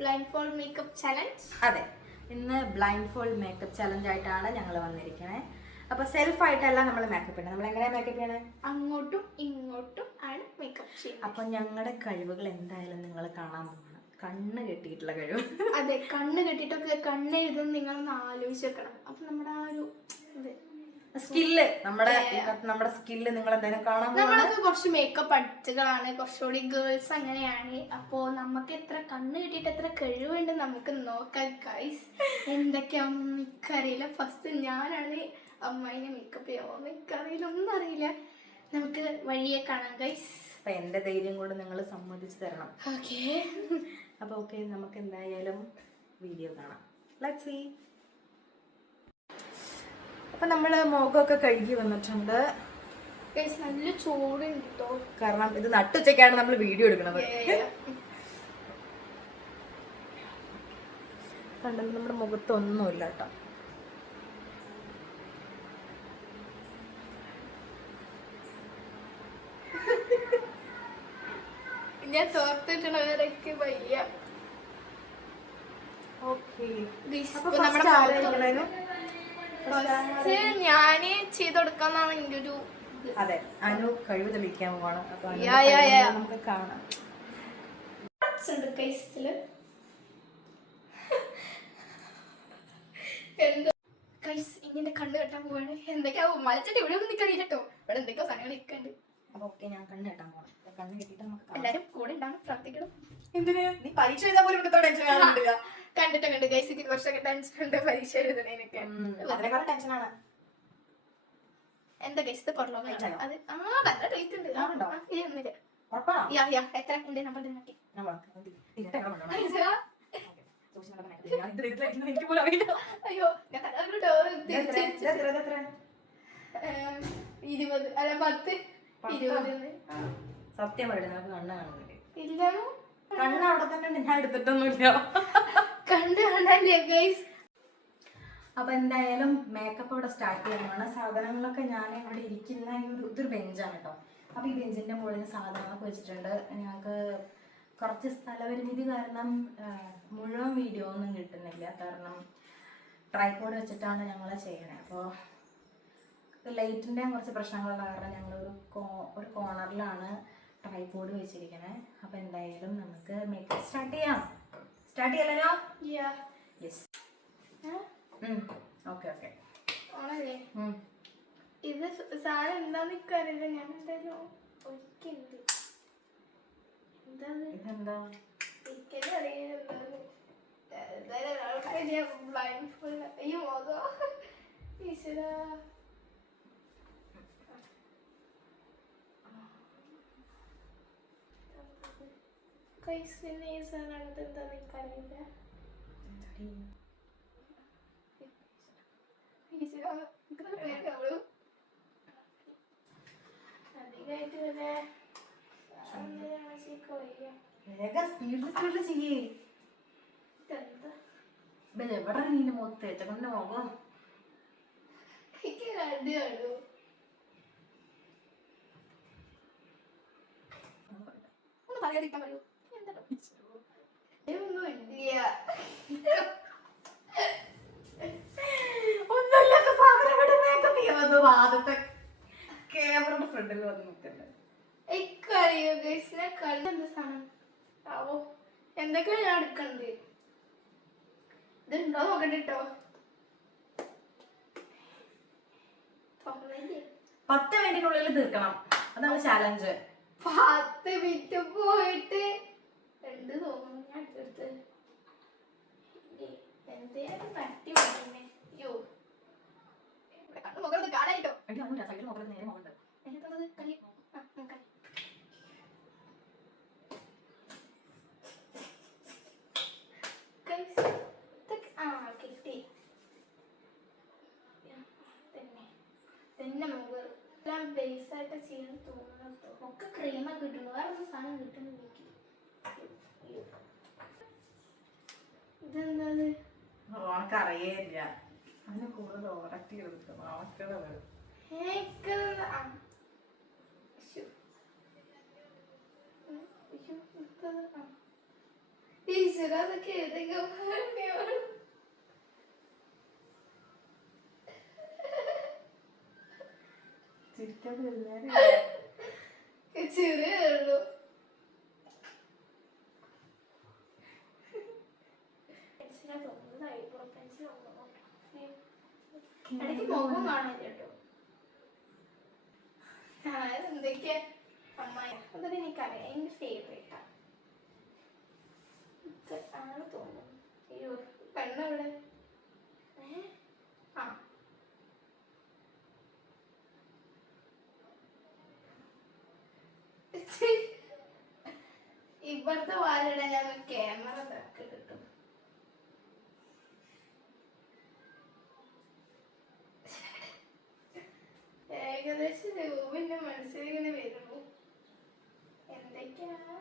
Blind fold makeup challenge. അതെ, ഇന്ന് blind fold makeup challenge ആയിട്ടാണ് ഞങ്ങൾ വന്നിരിക്കുന്നത്. അപ്പൊ സെൽഫ് ആയിട്ടല്ല നമ്മൾ മേക്കപ്പ് ചെയ്യണം. നമ്മൾ എങ്ങനെയാ മേക്കപ്പ് ചെയ്യണേ? അങ്ങോട്ടും ഇങ്ങോട്ടും ആണ് മേക്കപ്പ് ചെയ്യുന്നത്. അപ്പൊ ഞങ്ങളുടെ കഴിവുകൾ എന്തായാലും നിങ്ങൾ കാണാൻ പോകണം. കണ്ണ് കെട്ടിയിട്ടുള്ള കഴിവ്. അതെ, കണ്ണ് കെട്ടിട്ടൊക്കെ കണ്ണ് എഴുതുന്ന നിങ്ങളൊന്ന് ആലോചിച്ച് വെക്കണം. അപ്പൊ നമ്മുടെ ആ ഒരു സ്കില്ല്, നമ്മുടെ സ്കില്ല് നിങ്ങൾ എന്തായാലും കാണാൻ. നമ്മളൊക്കെ കുറച്ച് മേക്കപ്പ് ആർട്ടിസ്റ്റുകളാണ്, കുറച്ചുകൂടി ഗേൾസ് അങ്ങനെയാണ്. അപ്പോ നമുക്ക് എത്ര കണ്ണ് കിട്ടിയിട്ട് എത്ര കഴിവുണ്ട് നമുക്ക് നോക്കാം ഗൈസ്. എന്തൊക്കെയാണെന്ന് എനിക്കറിയില്ല. ഫസ്റ്റ് ഞാനാണ് അമ്മായിനെ മേക്കപ്പ് ചെയ്യാമോന്ന് എനിക്കറിയില്ല, ഒന്നും അറിയില്ല. നമുക്ക് വഴിയെ കാണാം ഗൈസ്. അപ്പൊ എന്റെ ധൈര്യം കൊണ്ട് നിങ്ങൾ സമ്മതിച്ചു തരണം. ഓക്കെ, അപ്പൊ ഓക്കെ, നമുക്ക് എന്തായാലും വീഡിയോ കാണാം. Let's see. അപ്പൊ നമ്മള് മുഖമൊക്കെ കഴുകി വന്നിട്ടുണ്ട്. നല്ല ചൂടുണ്ട് കേട്ടോ, കാരണം ഇത് നട്ടുച്ചയ്ക്കാണ് നമ്മൾ വീഡിയോ എടുക്കുന്നത്. കണ്ടത് നമ്മുടെ മുഖത്തൊന്നുമില്ല കേട്ടോ. ഞാൻ തോർത്തിട്ടുള്ളവരൊക്കെ വയ്യ. ഞാന് ചെയ്ത് കൊടുക്കാന്നാണ് എന്റെ ഒരു. അതെ, അനു കഴിവ് തെളിയിക്കാൻ പോവാണ്. അപ്പൊ നമുക്ക് കാണാം. ഇങ്ങനെ കണ്ണ് കെട്ടാൻ പോവാണ്. എന്തൊക്കെയാ മലച്ചിട്ട് ഇവിടെ ഒന്നും നിൽക്കാൻ കേട്ടോ, ഇവിടെ എന്തൊക്കെയോ സാധനങ്ങൾ നിൽക്കണ്ട്. അപ്പൊ ഓക്കെ, ഞാൻ കണ്ണ് കെട്ടാൻ പോകണം. കണ്ണ് കെട്ടിട്ട് നമുക്ക് എല്ലാരും കൂടെ ഉണ്ടാവണം, പ്രാർത്ഥിക്കണം. എന്തിനാ നീ പരീക്ഷ എഴുതാൻ പോലും ടെൻഷൻ കാണുന്നില്ല? കണ്ടിട്ടുണ്ട് ഗൈസിക്ക് കുറച്ചൊക്കെ ടെൻഷൻ ഉണ്ട് പരീക്ഷ എഴുതുന്നതിനൊക്കെ. അതിനേക്കാൾ ടെൻഷനാണ്. എന്താ ഗൈസ് പുറലോ അത് നല്ല ടേസ്റ്റ് ഉണ്ട്. ഇതൊന്നുമില്ല. എത്ര ഉണ്ട് നമ്മൾ നോക്കി. അയ്യോ, 20 അല്ല 10 20. സത്യം പറയട്ടെ, നമുക്ക് കണ്ണ് കാണുന്നില്ലേ? ഇല്ല, കണ്ണ് അവിടെ തന്നെ ഞാൻ എടുത്തിട്ടൊന്നുമില്ല. കണ്ണ് കാണാനില്ല ഗൈസ്. അപ്പൊ എന്തായാലും മേക്കപ്പ് ഇവിടെ സ്റ്റാർട്ട് ചെയ്യാനാണ്. സാധനങ്ങളൊക്കെ ഞാൻ ഇവിടെ ഇരിക്കുന്ന ഇതൊരു ബെഞ്ചാണ് കേട്ടോ. അപ്പൊ ഈ ബെഞ്ചിന്റെ മുകളിൽ സാധനങ്ങളൊക്കെ വെച്ചിട്ടുണ്ട്. ഞങ്ങൾക്ക് കുറച്ച് സ്ഥലപരിമിതി കാരണം മുഴുവൻ വീഡിയോ ഒന്നും കിട്ടുന്നില്ല. കാരണം ട്രൈപോഡ് വെച്ചിട്ടാണ് ഞങ്ങൾ ചെയ്യണേ. അപ്പോൾ ലൈറ്റിൻ്റെ കുറച്ച് പ്രശ്നങ്ങളുള്ള കാരണം ഞങ്ങളൊരു കോർണറിലാണ് ട്രൈപോഡ് വെച്ചിരിക്കണേ. അപ്പൊ എന്തായാലും നമുക്ക് മേക്കപ്പ് സ്റ്റാർട്ട് ചെയ്യാം. സ്റ്റാർട്ട് ചെയ്യാലോ? യെസ്. Okay okay. ഇത് സാധനം എന്താന്ന് അറിയില്ല. ഞാൻ എന്തായാലും ഒരിക്കുന്നുണ്ട്. ഇതെന്താ സ്പീഡിൽ ചെയ്യേ. എവിടെ നീന്റെ മുഖത്ത് ചേച്ചന്റെ മുഖം ഒന്ന് പറയാതിരിക്കാൻ പറയൂ. ഒന്നുമില്ലാത്ത സാധനം ഇവിടെ മേക്കപ്പ് ചെയ്യാൻ ആദ്യത്തെ ക്യാമറയുടെ ഫ്രണ്ടിൽ വന്ന് നിൽക്കല്ലേ. എന്തൊക്കെയാ ഞാൻ എടുക്കണത്? ഇതുണ്ടോ നോക്കട്ടോ. 10 മിനിറ്റിനുള്ളിൽ തീർക്കണം, അതാണ് ചാലഞ്ച്. 10 മിനിറ്റ് പോയിട്ട് രണ്ട് തോന്നുന്നു. ഞാൻ എടുത്ത് എന്തേലും തട്ടി വിടുന്നേ. അയ്യോ, കണ്ണു മുഖത്ത് കാണായിട്ടോ. നേരെ മുഖണ്ട്. എനിക്കത് കളി കിട്ടി തന്നെ. മുഖം എല്ലാം ബേസ് ആയിട്ട് ചെയ്യാൻ തോന്നുന്നു. ഒക്കെ ക്രീമൊക്കെ കിട്ടുന്നു, വേറെ ഒന്നും സാധനം കിട്ടുന്നു. ഇതെന്താ? ഓണക്കറിയില്ല, അതിന് കൂടുതൽ ഓറക്റ്റി എടുക്കും. ഈശ്വര അതൊക്കെ ഏതൊക്കെ ഭാഗ്യമാണ്. ചെറിയുള്ളൂ. ഇടയ്ക്ക് മുഖം കാണാൻ കേട്ടോ. എന്തൊക്കെയാ അമ്മായി അതൊക്കെ എനിക്കറിയാം. എന്റെ ഫേവറേറ്റാ ആണ് തോന്നുന്നു. അയ്യോ പെണ്ണെവിടെ? ആ ഇവിടുത്തെ വാലിട ഞാൻ ക്യാമറ ഇതാക്കി കിട്ടും. ഏകദേശം രൂപന്റെ മനസ്സിലിങ്ങനെ വരുന്നു. എന്തൊക്കെയാണ്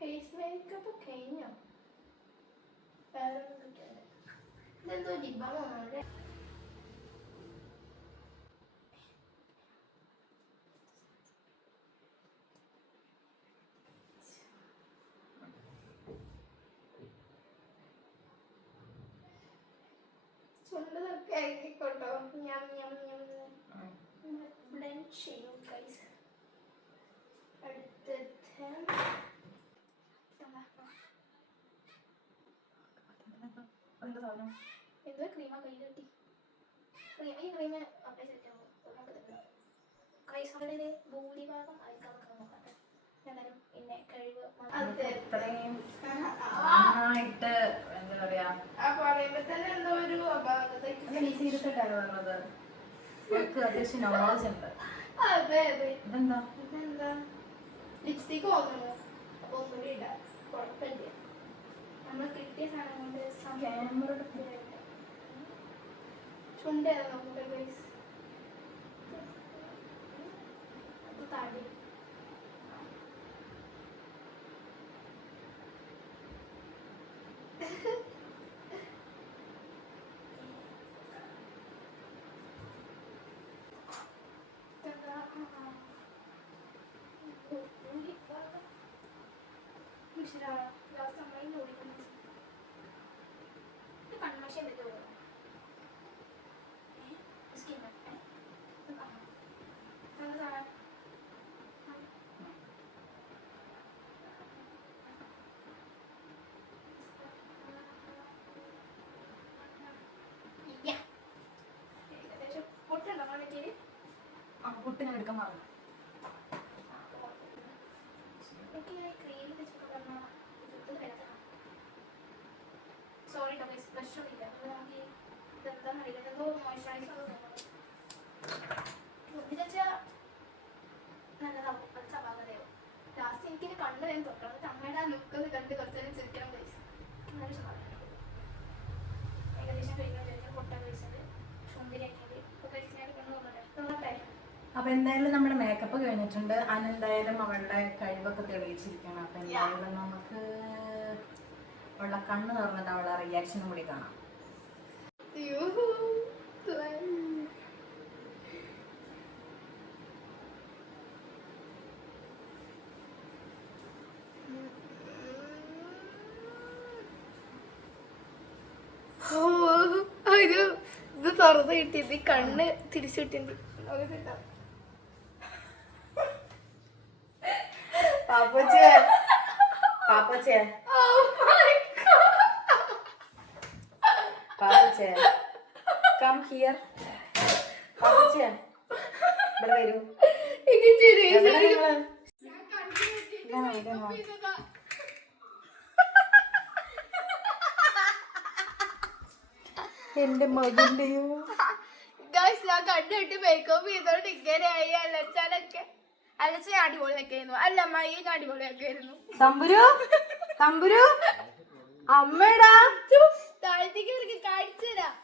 ഫേസ് മേക്കപ്പ് കഴിഞ്ഞോ? വേറെ ഇതെന്തോ ജിബാമോ ചുണ്ടതൊക്കെ ആക്കിക്കോട്ടോ. ഞാൻ ബ്ലെൻഡ് ചെയ്യും ഗൈസ്. അടുത്തത് എന്തോ ക്രീമാ കൈ കെട്ടി. ഈ ക്രീം അപ്ലൈ ചെയ്തിട്ടാവും കൈസകളുടെ ഭൂരിഭാഗം അയക്കാതൊക്കെ നോക്കട്ടെ. എന്നാലും പിന്നെ കഴിവ് നന്നായിട്ട് എന്താ പറയാ പറയുമ്പോ തന്നെ എന്തോ ഒരു സീരിയസ് ആയിട്ടാണ് പറഞ്ഞത്. അത്യാവശ്യം നോളജ് ഉണ്ട്. അതെ അതെ. ഇതെന്താ ഇതെന്താ ലിപ്സ്റ്റിക്ക് തോന്നുന്നു. അപ്പൊ ഒന്നുകൂടി ഇടാം. കുഴപ്പമില്ല. നമ്മൾ കിട്ടിയ സാധനം കൊണ്ട് ചുണ്ട് നോക്കട്ടെ ഗൈസ്. അത് താടി കൺമശം എടുത്തു ഏകദേശം പൊട്ടുണ്ടോ കാണിക്കല്? പൊട്ട് ഞാൻ എടുക്കാൻ പറഞ്ഞു. സോറി കേട്ടോ ബ്ലഷ് ഒന്നും ഇല്ല. നമുക്ക് ഇതെന്താന്ന് അറിയില്ല. എന്തോ മോയ്സ്ചറൈസർ ഒന്നിച്ചാൽ നല്ലതാവും. അത് സമാധാനമാവും. ലാസ്റ്റ് എനിക്കിനി കണ്ണ് വേഗം തൊട്ടണം. എന്നിട്ട് അമ്മയുടെ ആ ലുക്ക് ഒന്ന് കണ്ട് കുറച്ച് നേരം ചിരിക്കണം പൈസ. നല്ല സമാധാനം. ഏകദേശം കഴിഞ്ഞ പൊട്ട കഴിച്ചത് ചുണ്ടിലാക്കിയത് ഇപ്പൊ കഴിച്ചാൽ കണ്ണ് തോന്നട്ടെ. അപ്പൊ എന്തായാലും നമ്മുടെ മേക്കപ്പ് കഴിഞ്ഞിട്ടുണ്ട്. അതെന്തായാലും അവളുടെ കഴിവൊക്കെ തെളിയിച്ചിരിക്കണം. അപ്പൊ എന്തായാലും നമുക്ക് അവളുടെ കണ്ണ് തുറന്നിട്ട് അവളുടെ റിയാക്ഷനും കൂടി കാണാം. ഒരു ഇത് തുറന്ന് കിട്ടിയത് കണ്ണ് തിരിച്ചു കിട്ടിയത്. പാപ്പച്ചേ പാപ്പച്ചേ പാപ്പച്ചേ കം ഹിയർ. പാപ്പച്ചേ ഇവിടെ വരൂ. എന്റെ മകന്റെയോ ഞാൻ കണ്ടിട്ട് മേക്കപ്പ് ചെയ്തോണ്ട് ഇങ്ങനെയായി. അലച്ചാനൊക്കെ അലച്ച അടിപൊളിയൊക്കെ ആയിരുന്നു. അല്ല അമ്മായി അടിപൊളിയൊക്കെ ആയിരുന്നു. തമ്പുരു തമ്പുരു അമ്മടാ താഴത്തേക്ക് ഇവർക്ക് കാണിച്ചു തരാം.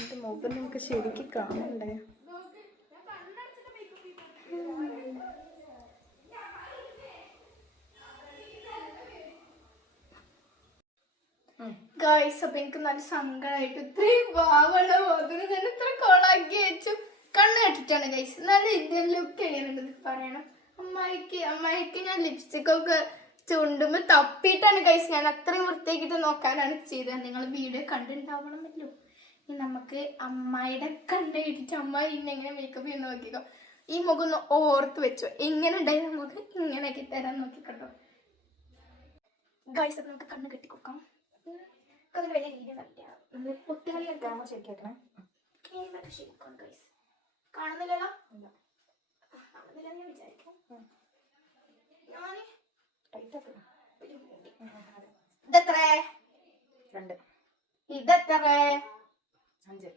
എന്റെ മുഖം നമുക്ക് ശരിക്കും കാണണ്ടേ. ഗായ്സ് അപ്പൊ എനിക്ക് നല്ല സങ്കടമായിട്ട് ഇത്രയും പാവമുള്ള മുഖത്തിന് തന്നെ ഇത്ര കൊളാക്കി വെച്ചു. കണ്ണ് കണ്ണ് കെട്ടിട്ടാണ് ഗൈസ്. നല്ല ഇന്ത്യൻ ലുക്ക് എങ്ങനെയുണ്ടെന്ന് പറയണം. അമ്മായിക്ക് ഞാൻ ലിപ്സ്റ്റിക് ഒക്കെ ചുണ്ടുമ്പോ തപ്പിയിട്ടാണ് ഗൈസ്. ഞാൻ അത്രയും വൃത്തിയാക്കിട്ട് നോക്കാനാണ് ചെയ്തത്. നിങ്ങൾ വീഡിയോ കണ്ടിട്ടുണ്ടാവണമെന്നല്ലോ. നമുക്ക് അമ്മായിയുടെ കണ്ണ് കിട്ടിട്ട് അമ്മായി ഇന്നെങ്ങനെ മേക്കപ്പ് ചെയ്യുന്ന നോക്കിക്കോ. ഈ മുഖം ഒന്ന് ഓർത്ത് വെച്ചോ. എങ്ങനെ ഉണ്ടായി നമുക്ക് ഇങ്ങനെ ആക്കി തരാൻ നോക്കിക്കട്ടോ ഗൈസ്. നമുക്ക് കണ്ണ് കെട്ടിക്കൊടുക്കാം. അതിന് വലിയ രീതിയിൽ നമ്മൾ ഒത്തുകളി എടുക്കാമോ ശരിക്കും ശരിക്കും ഗൈസ്. കാണുന്നില്ലല്ലോ, കാണുന്നില്ല ഞാൻ വിചാരിക്കാം. ഇതെത്രേ? 2 ഇതെത്രേ? 5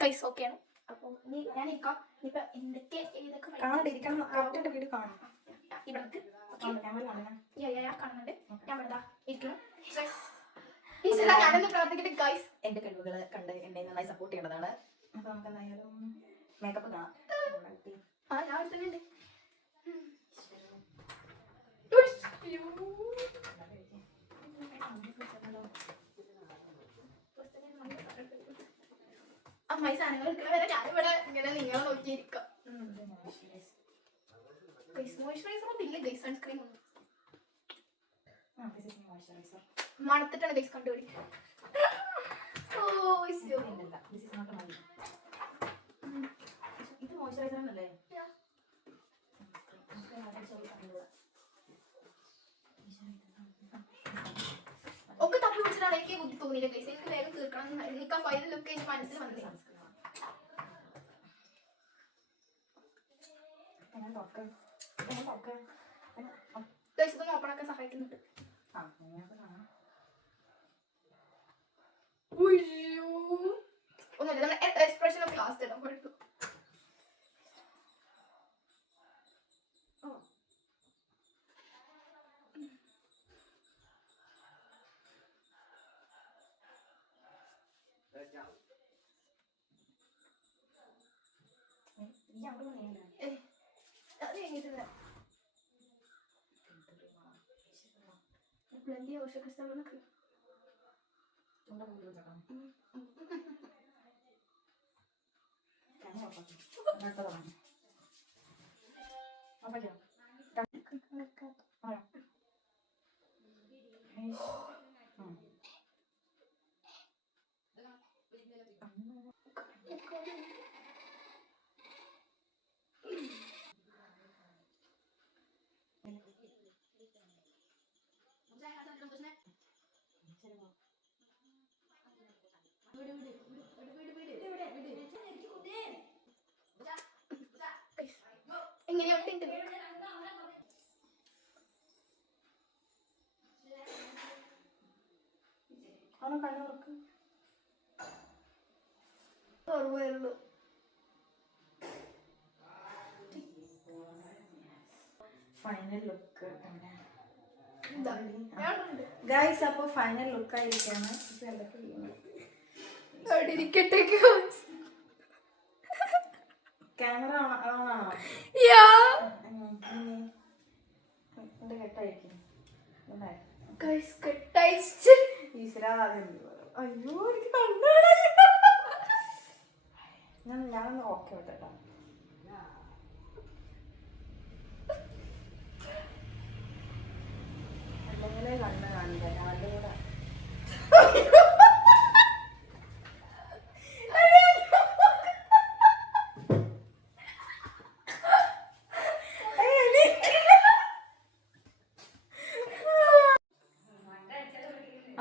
ഗൈസ് ഓക്കെയാണ്. അപ്പൊ ഞാൻ നിൽക്കാം. ഇപ്പൊ എന്തൊക്കെ ഏതൊക്കെ കാണാണ്ടിരിക്കണം. കറക്റ്റായിട്ട് വീട് കാണും. ഇവിടെ കാണുന്നുണ്ട്. ഞാൻ ഇവിടെ ഇരിക്കണം. ഞാനൊന്ന് പ്രാർത്ഥിക്കട്ടെ ഗൈസ്. എന്റെ കഴിവുകൾ കണ്ട് എന്നെ നന്നായി സപ്പോർട്ട് ചെയ്യേണ്ടതാണ്. അപ്പൊ നമുക്ക് എന്തായാലും മേക്കപ്പ് കാണാം. ഞാൻ എടുത്തിട്ടുണ്ട്. അമ്മായി സാധനങ്ങൾ എടുക്കണ വരെ ഞാനിവിടെ ഇങ്ങനെ നിങ്ങളെ നോക്കിയിരിക്കാം. മോയ്സ്ചറൈസർ ഒന്നില്ല ഗൈസ്, സൺസ്ക്രീൻ ഒന്നും മണത്തിട്ടാണ് ഗൈസ് കണ്ടുപിടി. ഇത് മോയ്സ്ചറൈസർ അല്ലേ? ഒക്കെ തപ്പി പിടിച്ചിട്ടാണ് എനിക്ക് ബുദ്ധി തോന്നിയില്ല ഗൈസ്. എനിക്ക് വേഗം തീർക്കണം. എനിക്ക് ആ ഫൈനൽ ലുക്ക് എനിക്ക് മനസ്സിൽ വന്നില്ല. ഗൈസ് ഇതൊന്ന് ഓപ്പൺ ആക്കാൻ സഹായിക്കുന്നുണ്ട്. ഒന്നുമില്ല, നമ്മൾ എക്സ്പ്രഷൻ ഓഫ് ലാസ്റ്റ് ഇടാൻ പറ്റും. അത് കഴിഞ്ഞിട്ടില്ല. ബ്ലെൻഡ് ചെയ്യാൻ ആവശ്യമൊക്കെ സ്ഥലമൊക്കെ എങ്ങനെയുണ്ട്? ഓർമ്മയുള്ളൂ. ഫൈനൽ ലുക്ക് ഞാനുണ്ട്. ഗൈസ്. അപ്പൊ ഫൈനൽ ലുക്ക് ആയിരിക്കാണ്. അവിടെ ഇരിക്കട്ടെ. ക്യാമറ ആണോ? കെട്ടായിരിക്കും. അയ്യോ എനിക്ക് ഞാനൊന്ന് ഓക്കെ വിട്ടോ. അല്ലെങ്കിലേ കണ്ണ് കാണില്ല. ഞാൻ്റെ കൂടെ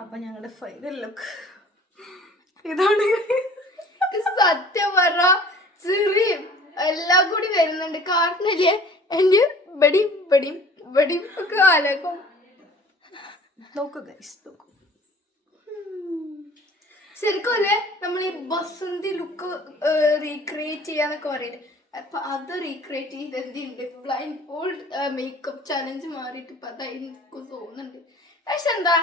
അപ്പൊ ഞങ്ങളുടെ ഫൈനൽ ലുക്ക് ഇതാണ്. സത്യം പറ ചെറിയും എല്ലാം കൂടി വരുന്നുണ്ട്. കാരണല്ലേ എന്റെ ബടിയും ഒക്കെ ആലോകം നോക്കൂ ഗൈസ്, നോക്കൂ. ശരിക്കും അല്ലേ നമ്മൾ ഈ ബസന്തി ലുക്ക് റീക്രിയേറ്റ് ചെയ്യാന്നൊക്കെ പറയുന്നത്. അപ്പൊ അത് റീക്രിയേറ്റ് ചെയ്ത് എന്തുണ്ട് ബ്ലൈൻഡ് ഫോൾഡ് മേക്കപ്പ് ചാലഞ്ച് മാറിയിട്ട് ഇപ്പൊ അതായി എനിക്ക് തോന്നുന്നുണ്ട്. പക്ഷെ എന്താ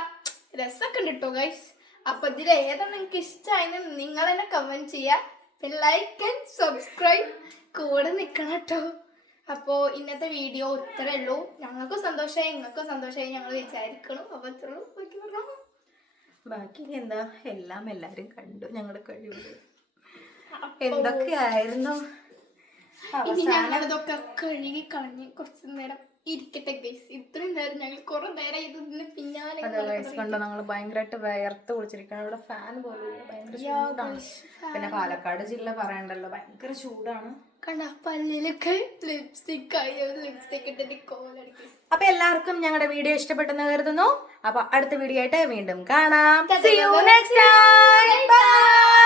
രസമൊക്കെ ഉണ്ട് കേട്ടോ ഗൈസ്. അപ്പൊ ഇതിൽ ഏതാ നിങ്ങൾക്ക് ഇഷ്ടമായെന്ന് നിങ്ങൾ തന്നെ കമന്റ് ചെയ്യാ. പിന്നെ ലൈക്ക് ആൻഡ് സബ്സ്ക്രൈബ് കൂടെ നിൽക്കണം കേട്ടോ. അപ്പോൾ ഇന്നത്തെ വീഡിയോ ഇത്രേ ഉള്ളൂ. ഞങ്ങൾക്കും സന്തോഷമായി, നിങ്ങൾക്കും സന്തോഷമായി ഞങ്ങൾ വിചാരിക്കണം. അപ്പൊ ഇത്രേ ഉള്ളൂ. ബാക്കി പറഞ്ഞോ. ബാക്കി എന്താ, എല്ലാം എല്ലാവരും കണ്ടു ഞങ്ങളുടെ കഴിവുകൾ. എന്തൊക്കെയായിരുന്നു ഇനി ഞങ്ങളിതൊക്കെ കഴുകി കളഞ്ഞ് കുറച്ച് നേരം ഇരിക്കട്ടെ ഗൈസ്. ഇത്രയും നേരം ഞങ്ങൾ കുറെ നേരം ഇതിന് പിന്നാലെ കണ്ടോ ഞങ്ങൾ ഭയങ്കരമായിട്ട് വിയർത്ത് കുളിച്ചിരിക്കണം. ഇവിടെ ഫാൻ പോലും ഭയങ്കര ചൂടാണ്. പിന്നെ പാലക്കാട് ജില്ല പറയണ്ടല്ലോ, ഭയങ്കര ചൂടാണ്. കണ്ട പല്ലിലൊക്കെ ലിപ്സ്റ്റിക് ആയി, ലിപ്സ്റ്റിക് ഇട്ടിട്ട് കോലടിക്കും. അപ്പൊ എല്ലാവർക്കും ഞങ്ങളുടെ വീഡിയോ ഇഷ്ടപ്പെട്ടെന്ന് കരുതുന്നു. അപ്പൊ അടുത്ത വീഡിയോ ആയിട്ട് വീണ്ടും കാണാം. See you next time. Bye.